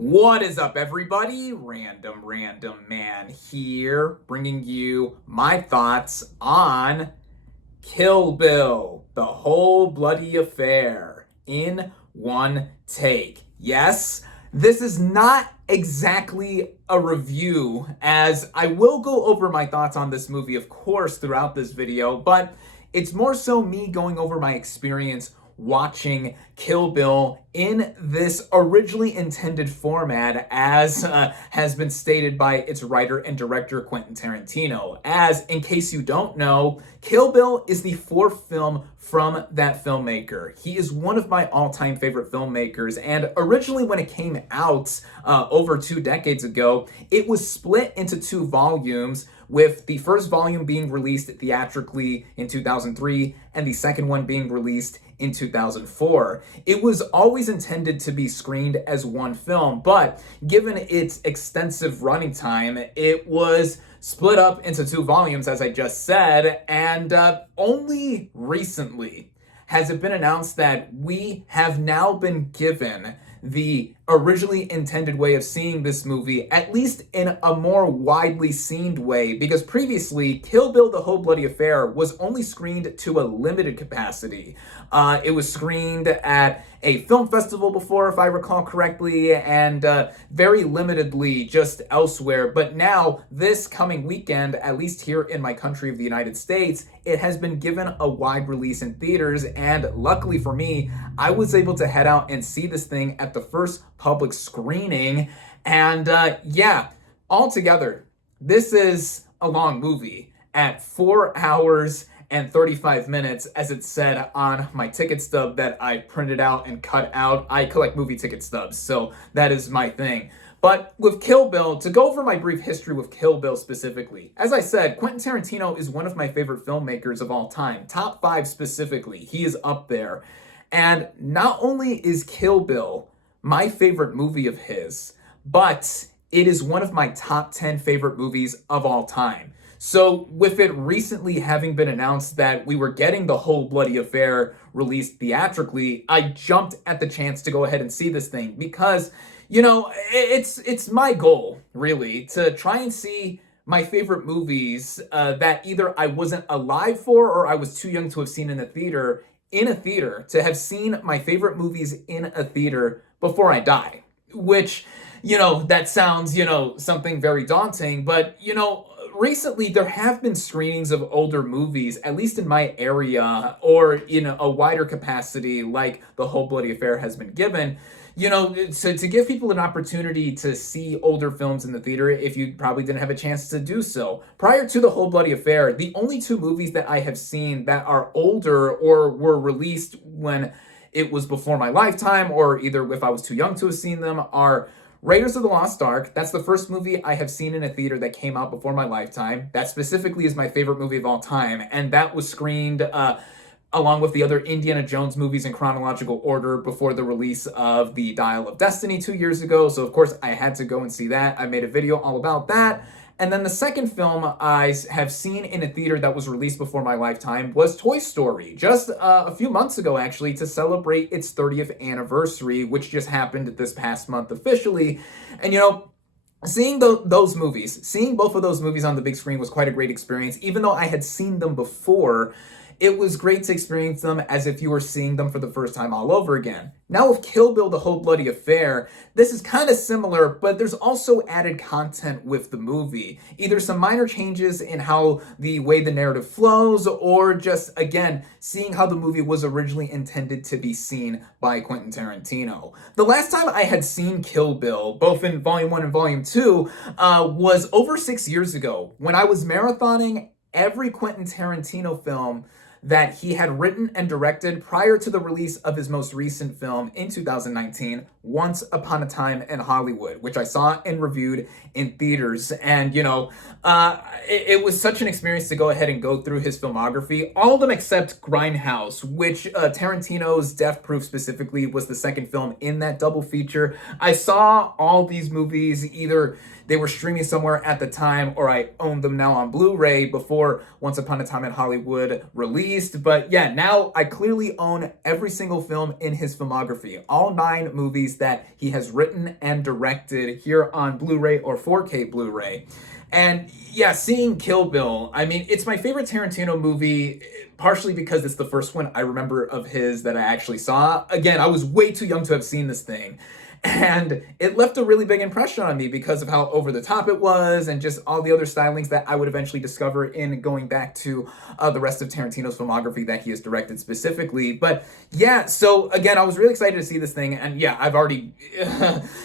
What is up, everybody? Random Random Man here, bringing you my thoughts on Kill Bill, the whole bloody affair, in one take. Yes, this is not exactly a review, as I will go over my thoughts on this movie, of course, throughout this video, but it's more so me going over my experience watching Kill Bill in this originally intended format, as has been stated by its writer and director Quentin Tarantino. As, in case you don't know, Kill Bill is the fourth film from that filmmaker. He is one of my all-time favorite filmmakers, and originally when it came out over 2 decades ago, it was split into 2 volumes, with the first volume being released theatrically in 2003 and the second one being released in 2004. It was always intended to be screened as one film, but given its extensive running time, it was split up into 2 volumes, as I just said, and only recently has it been announced that we have now been given the originally intended way of seeing this movie, at least in a more widely seen way, because previously, Kill Bill, the Whole Bloody Affair was only screened to a limited capacity. It was screened at a film festival before, if I recall correctly, and very limitedly just elsewhere. But now, this coming weekend, at least here in my country of the United States, it has been given a wide release in theaters, and luckily for me, I was able to head out and see this thing at the first public screening. And yeah, altogether, this is a long movie at 4 hours and 35 minutes, as it said on my ticket stub that I printed out and cut out. I collect movie ticket stubs, so that is my thing. But with Kill Bill, to go over my brief history with Kill Bill specifically, as I said, Quentin Tarantino is one of my favorite filmmakers of all time. Top 5 specifically, he is up there. And not only is Kill Bill my favorite movie of his, but it is one of my top 10 favorite movies of all time. So with it recently having been announced that we were getting the Whole Bloody Affair released theatrically, I jumped at the chance to go ahead and see this thing because, you know, it's my goal, really, to try and see my favorite movies that either I wasn't alive for or I was too young to have seen in a theater, to have seen my favorite movies in a theater before I die. Which, you know, that sounds, something very daunting, but, recently there have been screenings of older movies, at least in my area, or in a wider capacity like The Whole Bloody Affair has been given, to give people an opportunity to see older films in the theater if you probably didn't have a chance to do so. Prior to The Whole Bloody Affair, the only 2 movies that I have seen that are older or were released when it was before my lifetime, or either if I was too young to have seen them, are Raiders of the Lost Ark. That's the first movie I have seen in a theater that came out before my lifetime. That specifically is my favorite movie of all time, and that was screened along with the other Indiana Jones movies in chronological order before the release of The Dial of Destiny 2 years ago. So of course I had to go and see that. I made a video all about that. And then the second film I have seen in a theater that was released before my lifetime was Toy Story, just a few months ago, actually, to celebrate its 30th anniversary, which just happened this past month officially. And, seeing those movies, seeing both of those movies on the big screen was quite a great experience. Even though I had seen them before, it was great to experience them as if you were seeing them for the first time all over again. Now with Kill Bill, the Whole Bloody Affair, this is kind of similar, but there's also added content with the movie. Either some minor changes in how the way the narrative flows, or just, again, seeing how the movie was originally intended to be seen by Quentin Tarantino. The last time I had seen Kill Bill, both in Volume 1 and Volume 2, was over 6 years ago, when I was marathoning every Quentin Tarantino film that he had written and directed prior to the release of his most recent film in 2019, Once Upon a Time in Hollywood, which I saw and reviewed in theaters. And, it was such an experience to go ahead and go through his filmography, all of them except Grindhouse, which Tarantino's Death Proof specifically was the second film in that double feature. I saw all these movies, either they were streaming somewhere at the time or I owned them now on Blu-ray before Once Upon a Time in Hollywood released. least. But yeah, now I clearly own every single film in his filmography, all 9 movies that he has written and directed here on Blu-ray or 4K Blu-ray. And yeah, seeing Kill Bill, I mean, it's my favorite Tarantino movie, partially because it's the first one I remember of his that I actually saw. Again, I was way too young to have seen this thing. And it left a really big impression on me because of how over the top it was and just all the other stylings that I would eventually discover in going back to the rest of Tarantino's filmography that he has directed specifically. But yeah, so again, I was really excited to see this thing. And yeah, I've already,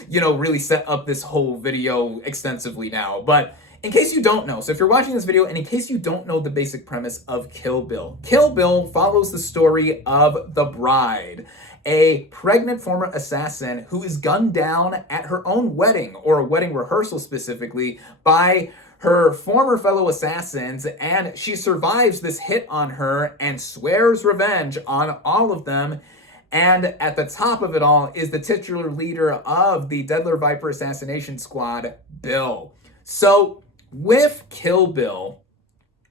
really set up this whole video extensively now. But in case you don't know, so if you're watching this video and in case you don't know the basic premise of Kill Bill follows the story of the bride, a pregnant former assassin who is gunned down at her own wedding, or a wedding rehearsal specifically, by her former fellow assassins, and she survives this hit on her and swears revenge on all of them. And at the top of it all is the titular leader of the Deadler Viper assassination squad, Bill. So with Kill Bill,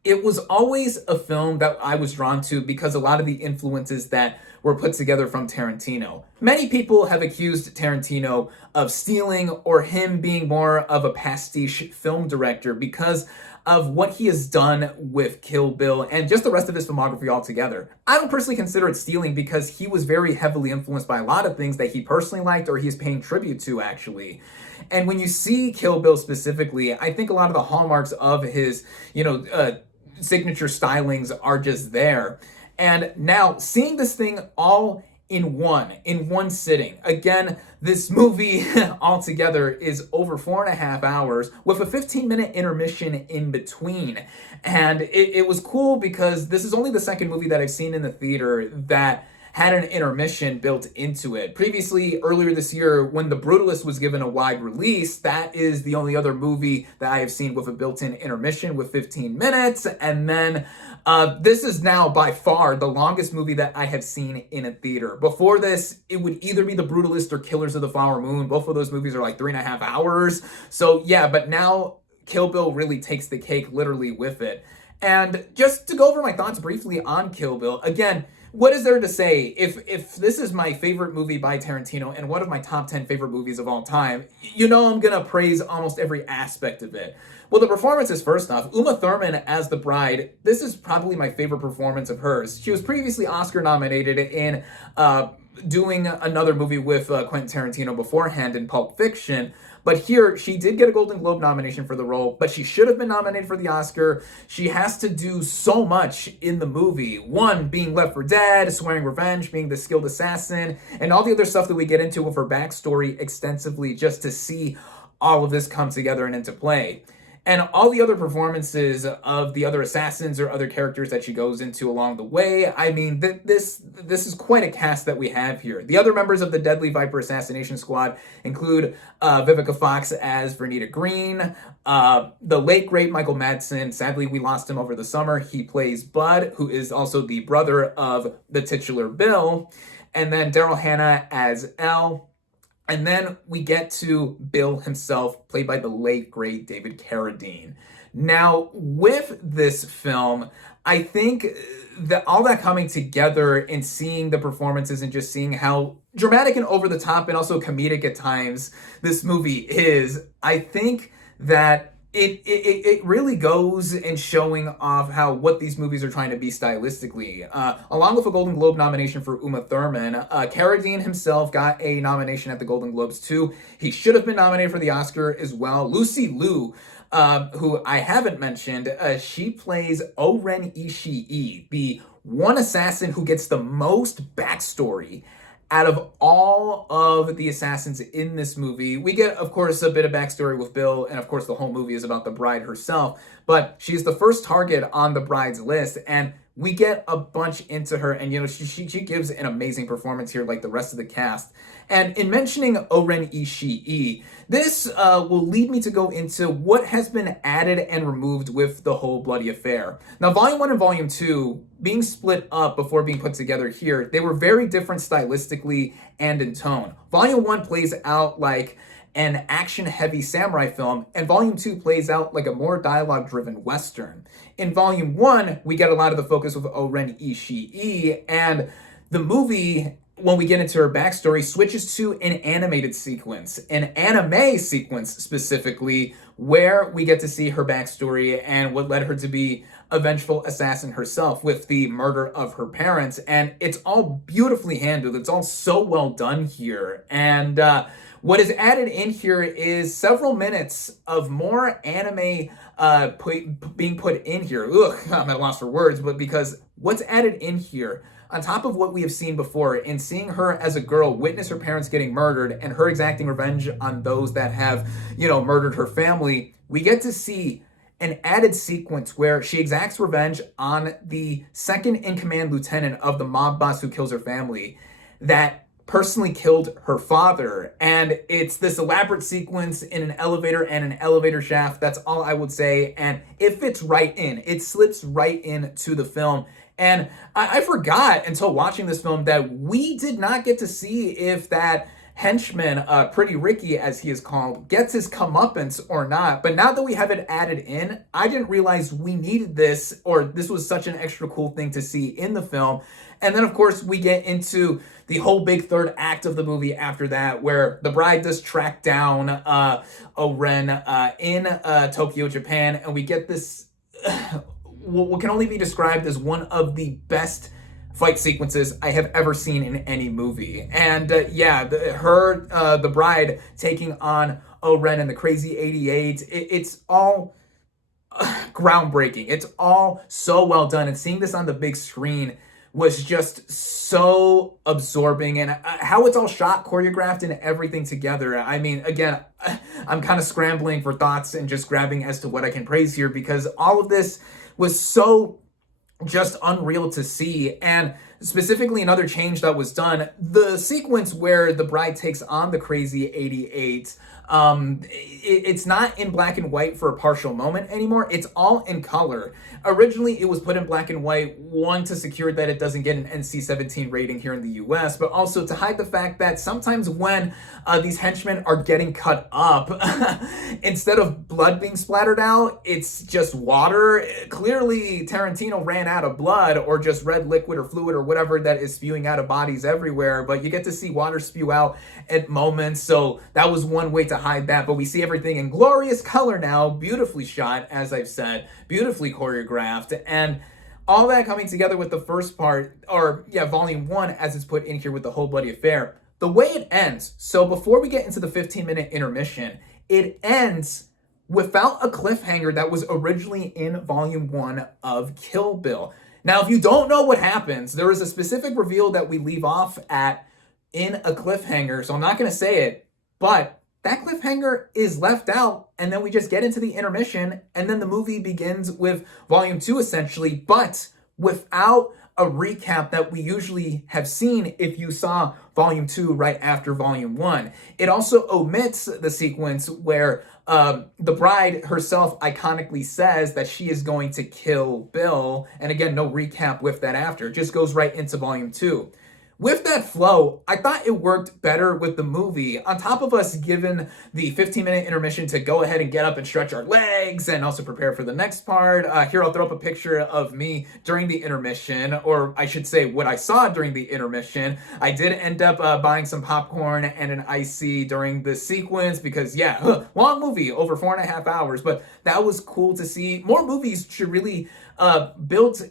it was always a film that I was drawn to because a lot of the influences that were put together from Tarantino. Many people have accused Tarantino of stealing or him being more of a pastiche film director because of what he has done with Kill Bill and just the rest of his filmography altogether. I don't personally consider it stealing because he was very heavily influenced by a lot of things that he personally liked or he's paying tribute to, actually. And when you see Kill Bill specifically, I think a lot of the hallmarks of his, signature stylings are just there. And now seeing this thing all in one sitting. Again, this movie altogether is over 4.5 hours with a 15-minute intermission in between. And it was cool because this is only the second movie that I've seen in the theater that had an intermission built into it. Previously, earlier this year, when The Brutalist was given a wide release, that is the only other movie that I have seen with a built-in intermission with 15 minutes. And then this is now by far the longest movie that I have seen in a theater. Before this, it would either be The Brutalist or Killers of the Flower Moon. Both of those movies are like 3.5 hours. So yeah, but now Kill Bill really takes the cake literally with it. And just to go over my thoughts briefly on Kill Bill, again, what is there to say? If this is my favorite movie by Tarantino and one of my top 10 favorite movies of all time, I'm gonna praise almost every aspect of it. Well, the performances, first off, Uma Thurman as the bride, this is probably my favorite performance of hers. She was previously Oscar nominated in doing another movie with Quentin Tarantino beforehand in Pulp Fiction. But here, she did get a Golden Globe nomination for the role, but she should have been nominated for the Oscar. She has to do so much in the movie. One, being Left for Dead, swearing revenge, being the skilled assassin, and all the other stuff that we get into with her backstory extensively just to see all of this come together and into play. And all the other performances of the other assassins or other characters that she goes into along the way, I mean, this is quite a cast that we have here. The other members of the Deadly Viper Assassination Squad include Vivica Fox as Vernita Green, the late, great Michael Madsen. Sadly, we lost him over the summer. He plays Bud, who is also the brother of the titular Bill. And then Daryl Hannah as L. And then we get to Bill himself, played by the late, great David Carradine. Now, with this film, I think that all that coming together and seeing the performances and just seeing how dramatic and over the top and also comedic at times this movie is, I think that it really goes in showing off what these movies are trying to be stylistically. Along with a Golden Globe nomination for Uma Thurman, Carradine himself got a nomination at the Golden Globes too. He should have been nominated for the Oscar as well. Lucy Liu, who I haven't mentioned, she plays O-Ren Ishii, the one assassin who gets the most backstory out of all of the assassins in this movie. We get, of course, a bit of backstory with Bill, and of course the whole movie is about the bride herself, but she's the first target on the bride's list, and we get a bunch into her, and she gives an amazing performance here like the rest of the cast. And in mentioning O-Ren Ishii, this will lead me to go into what has been added and removed with the whole bloody affair. Now, Volume 1 and Volume 2, being split up before being put together here, they were very different stylistically and in tone. Volume 1 plays out like an action-heavy samurai film, and Volume 2 plays out like a more dialogue-driven Western. In Volume 1, we get a lot of the focus with Oren Ishii, and the movie, when we get into her backstory, switches to an animated sequence, an anime sequence specifically, where we get to see her backstory and what led her to be a vengeful assassin herself with the murder of her parents. And it's all beautifully handled. It's all so well done here. And what is added in here is several minutes of more anime being put in here. Ugh, I'm at a loss for words, but because what's added in here, on top of what we have seen before, in seeing her as a girl witness her parents getting murdered and her exacting revenge on those that have, murdered her family, we get to see an added sequence where she exacts revenge on the second-in-command lieutenant of the mob boss who kills her family that personally killed her father. And it's this elaborate sequence in an elevator and an elevator shaft. That's all I would say. And it fits right in. It slips right into the film. And I forgot until watching this film that we did not get to see if that henchman, Pretty Ricky as he is called, gets his comeuppance or not. But now that we have it added in, I didn't realize we needed this, or this was such an extra cool thing to see in the film. And then, of course, we get into the whole big third act of the movie after that, where the bride does track down Oren in Tokyo, Japan, and we get this what can only be described as one of the best fight sequences I have ever seen in any movie. And the bride taking on Oren and the Crazy 88, it's all groundbreaking. It's all so well done. And seeing this on the big screen was just so absorbing, and how it's all shot, choreographed, and everything together. I mean, again, I'm kind of scrambling for thoughts and just grabbing as to what I can praise here, because all of this was so just unreal to see. And specifically, another change that was done, the sequence where the bride takes on the Crazy 88, it's not in black and white for a partial moment anymore. It's all in color. Originally, it was put in black and white, one, to secure that it doesn't get an NC-17 rating here in the US, but also to hide the fact that sometimes when these henchmen are getting cut up, instead of blood being splattered out, it's just water. Clearly, Tarantino ran out of blood, or just red liquid or fluid or whatever that is spewing out of bodies everywhere, but you get to see water spew out at moments, so that was one way to hide that. But we see everything in glorious color now, beautifully shot, as I've said, beautifully choreographed, and all that coming together with the first part, Volume 1, as it's put in here with the whole bloody affair. The way it ends, so before we get into the 15-minute intermission, it ends without a cliffhanger that was originally in Volume 1 of Kill Bill. Now, if you don't know what happens, there is a specific reveal that we leave off at in a cliffhanger, so I'm not going to say it, but that cliffhanger is left out, and then we just get into the intermission, and then the movie begins with Volume 2, essentially, but without a recap that we usually have seen if you saw Volume 2 right after Volume 1. It also omits the sequence where the bride herself iconically says that she is going to kill Bill, and again, no recap with that after. It just goes right into Volume 2. With that flow, I thought it worked better with the movie. On top of us given the 15-minute intermission to go ahead and get up and stretch our legs and also prepare for the next part. Here, I'll throw up a picture of me during the intermission, or I should say what I saw during the intermission. I did end up buying some popcorn and an icy during the sequence because, long movie, over 4.5 hours, but that was cool to see. More movies should really build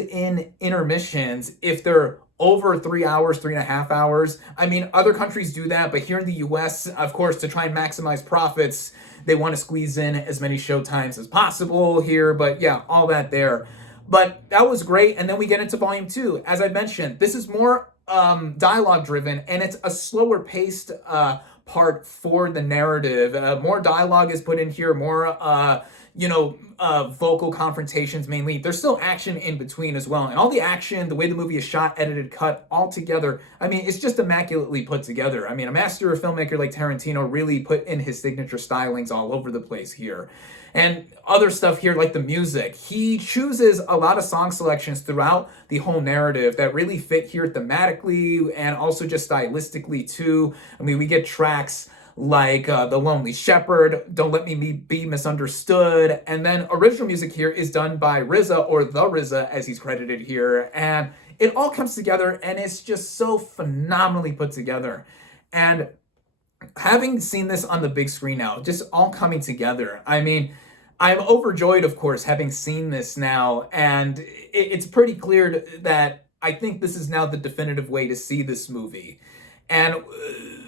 in intermissions if they're over 3 hours, 3.5 hours. I mean, other countries do that, but here in the US, of course, to try and maximize profits, they want to squeeze in as many show times as possible here, but all that there. But that was great, and then we get into Volume 2. As I mentioned, this is more dialogue driven, and it's a slower paced part for the narrative. More dialogue is put in here, more vocal confrontations mainly. There's still action in between as well. And all the action, the way the movie is shot, edited, cut, all together, I mean, it's just immaculately put together. I mean, a master filmmaker like Tarantino really put in his signature stylings all over the place here. And other stuff here, like the music. He chooses a lot of song selections throughout the whole narrative that really fit here thematically and also just stylistically too. I mean, we get tracks like The Lonely Shepherd, Don't Let Me Be Misunderstood. And then original music here is done by RZA, or The RZA as he's credited here. And it all comes together and it's just so phenomenally put together. And having seen this on the big screen now, just all coming together, I mean, I'm overjoyed, of course, having seen this now. And it's pretty clear that I think this is now the definitive way to see this movie. And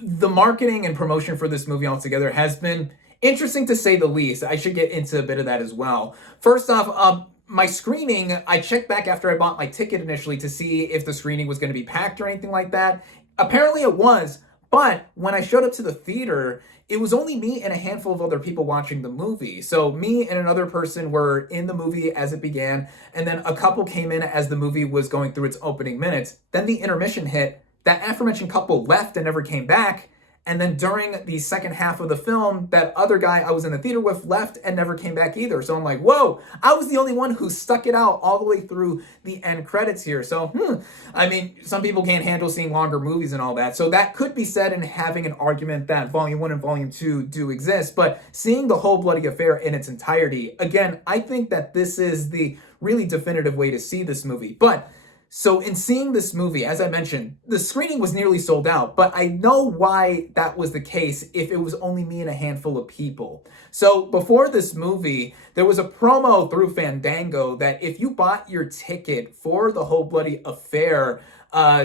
the marketing and promotion for this movie altogether has been interesting to say the least. I should get into a bit of that as well. First off, my screening, I checked back after I bought my ticket initially to see if the screening was going to be packed or anything like that. Apparently it was, but when I showed up to the theater, it was only me and a handful of other people watching the movie. So me and another person were in the movie as it began, and then a couple came in as the movie was going through its opening minutes. Then the intermission hit. That aforementioned couple left and never came back. And then during the second half of the film, that other guy I was in the theater with left and never came back either. So I'm like, whoa, I was the only one who stuck it out all the way through the end credits here. So, I mean, some people can't handle seeing longer movies and all that. So that could be said in having an argument that Volume 1 and Volume 2 do exist. But seeing the whole bloody affair in its entirety, again, I think that this is the really definitive way to see this movie. But so in seeing this movie, as I mentioned, the screening was nearly sold out, but I know why that was the case if it was only me and a handful of people. So before this movie, there was a promo through Fandango that if you bought your ticket for the whole bloody affair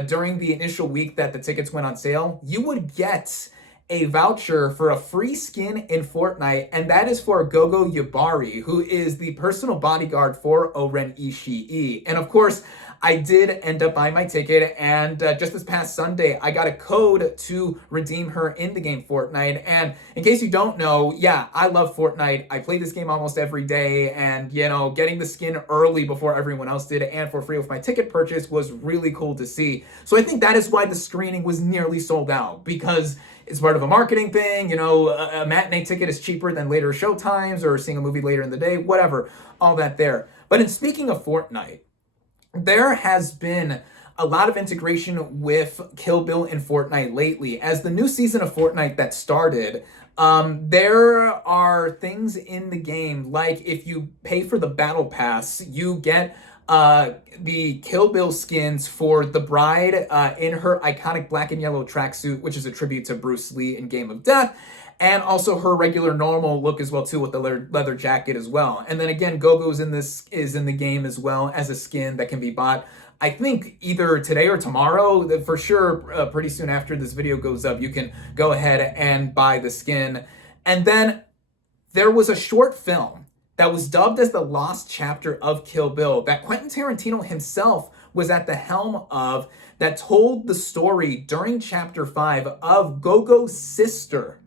during the initial week that the tickets went on sale, you would get a voucher for a free skin in Fortnite, and that is for Gogo Yubari, who is the personal bodyguard for Oren Ishii. And of course, I did end up buying my ticket, and just this past Sunday, I got a code to redeem her in the game Fortnite. And in case you don't know, yeah, I love Fortnite. I play this game almost every day, and, you know, getting the skin early before everyone else did and for free with my ticket purchase was really cool to see. So I think that is why the screening was nearly sold out, because it's part of a marketing thing. You know, a matinee ticket is cheaper than later show times or seeing a movie later in the day, whatever, all that there. But in speaking of Fortnite, there has been a lot of integration with Kill Bill in Fortnite lately. As the new season of Fortnite that started, there are things in the game, like if you pay for the battle pass, you get the Kill Bill skins for the bride in her iconic black and yellow tracksuit, which is a tribute to Bruce Lee in Game of Death, and also her regular normal look as well too, with the leather jacket as well. And then again, Gogo's is in the game as well as a skin that can be bought, I think, either today or tomorrow. For sure, pretty soon after this video goes up, you can go ahead and buy the skin. And then there was a short film that was dubbed as the lost chapter of Kill Bill that Quentin Tarantino himself was at the helm of, that told the story during chapter 5 of Gogo's sister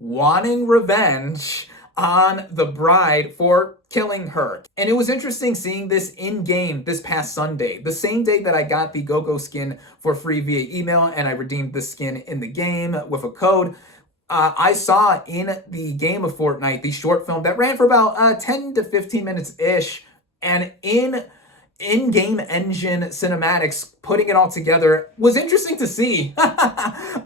wanting revenge on the bride for killing her. And it was interesting seeing this in-game this past Sunday, the same day that I got the Gogo skin for free via email and I redeemed the skin in the game with a code. I saw in the game of Fortnite the short film that ran for about 10 to 15 minutes-ish, and in-game engine cinematics, putting it all together, was interesting to see.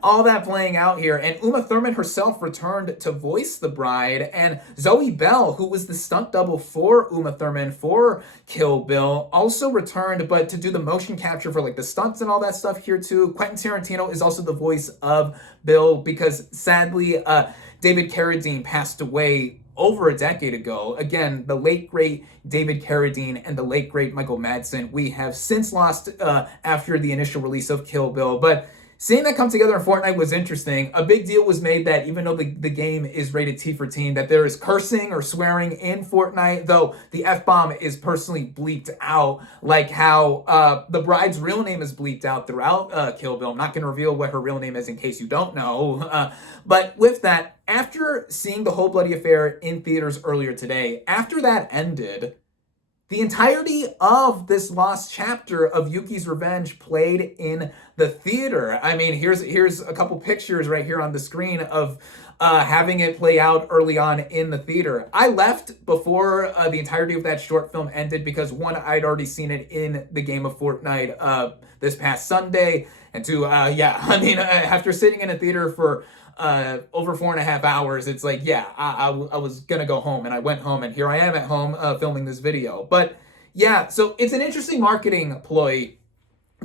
All that playing out here. And Uma Thurman herself returned to voice the bride, and Zoe Bell, who was the stunt double for Uma Thurman for Kill Bill, also returned, but to do the motion capture for like the stunts and all that stuff here too. Quentin Tarantino is also the voice of Bill, because sadly David Carradine passed away over a decade ago. Again, the late great David Carradine and the late great Michael Madsen, we have since lost after the initial release of Kill Bill. But seeing that come together in Fortnite was interesting. A big deal was made that even though the game is rated T for teen, that there is cursing or swearing in Fortnite, though the F-bomb is personally bleeped out, like how the bride's real name is bleeped out throughout Kill Bill. I'm not going to reveal what her real name is in case you don't know. But with that, after seeing the whole bloody affair in theaters earlier today, after that ended, the entirety of this lost chapter of Yuki's revenge played in the theater. I mean, here's a couple pictures right here on the screen of having it play out early on in the theater. I left before the entirety of that short film ended because one, I'd already seen it in the game of Fortnite this past Sunday, and two, yeah, I mean, after sitting in a theater for over 4.5 hours, it's like, yeah, I was gonna go home, and I went home, and here I am at home filming this video. But yeah, so it's an interesting marketing ploy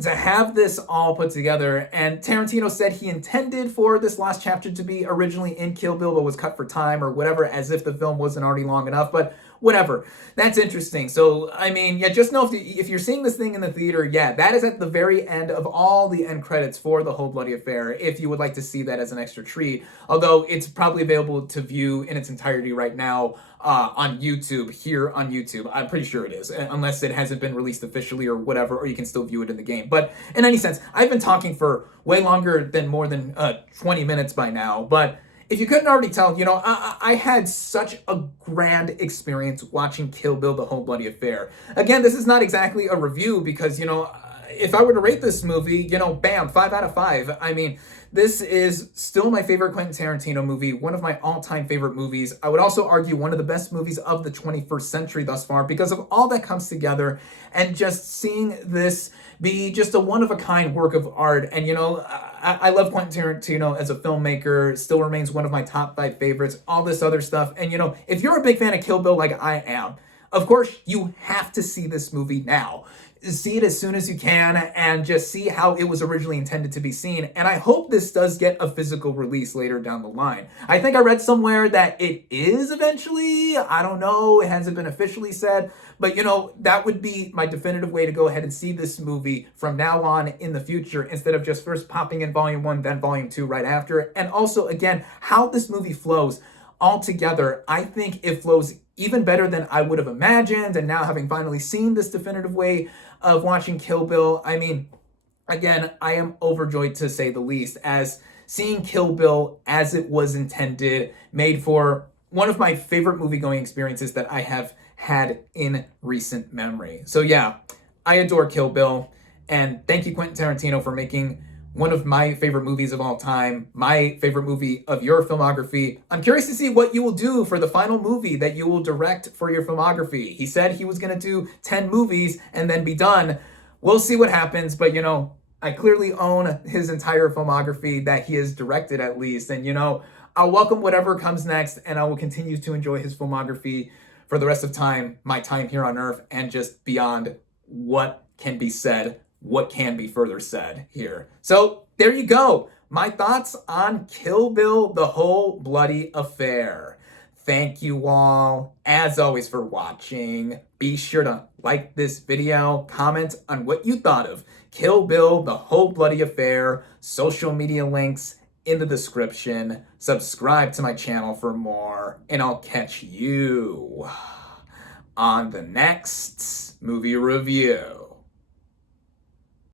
to have this all put together. And Tarantino said he intended for this last chapter to be originally in Kill Bill, but was cut for time or whatever, as if the film wasn't already long enough. But whatever, that's interesting. So I mean, yeah, just know if you're seeing this thing in the theater, yeah, that is at the very end of all the end credits for The Whole Bloody Affair, if you would like to see that as an extra treat. Although it's probably available to view in its entirety right now on YouTube, here on YouTube. I'm pretty sure it is, unless it hasn't been released officially or whatever, or you can still view it in the game. But in any sense, I've been talking for way longer than more than 20 minutes by now. But if you couldn't already tell, you know, I had such a grand experience watching Kill Bill, The Whole Bloody Affair. Again, this is not exactly a review because, you know, if I were to rate this movie, you know, bam, 5 out of 5. I mean, this is still my favorite Quentin Tarantino movie, one of my all-time favorite movies. I would also argue one of the best movies of the 21st century thus far because of all that comes together and just seeing this be just a one-of-a-kind work of art. And, you know, I love Quentin Tarantino as a filmmaker, still remains one of my top 5 favorites, all this other stuff. And, you know, if you're a big fan of Kill Bill like I am, of course, you have to see this movie now. See it as soon as you can and just see how it was originally intended to be seen. And I hope this does get a physical release later down the line. I think I read somewhere that it is eventually. I don't know. It hasn't been officially said. But, you know, that would be my definitive way to go ahead and see this movie from now on in the future, instead of just first popping in Volume 1, then Volume 2 right after. And also, again, how this movie flows all together, I think it flows even better than I would have imagined. And now, having finally seen this definitive way of watching Kill Bill, I mean, again, I am overjoyed to say the least, as seeing Kill Bill as it was intended made for one of my favorite movie-going experiences that I have had in recent memory. So yeah, I adore Kill Bill, and thank you, Quentin Tarantino, for making one of my favorite movies of all time, my favorite movie of your filmography. I'm curious to see what you will do for the final movie that you will direct for your filmography. He said he was going to do 10 movies and then be done. We'll see what happens, but, you know, I clearly own his entire filmography that he has directed, at least. And, you know, I'll welcome whatever comes next, and I will continue to enjoy his filmography for the rest of time, my time here on Earth, and just beyond what can be said, what can be further said here. So there you go. My thoughts on Kill Bill, The Whole Bloody Affair. Thank you all, as always, for watching. Be sure to like this video, comment on what you thought of Kill Bill, The Whole Bloody Affair, social media links in the description. Subscribe to my channel for more, and I'll catch you on the next movie review.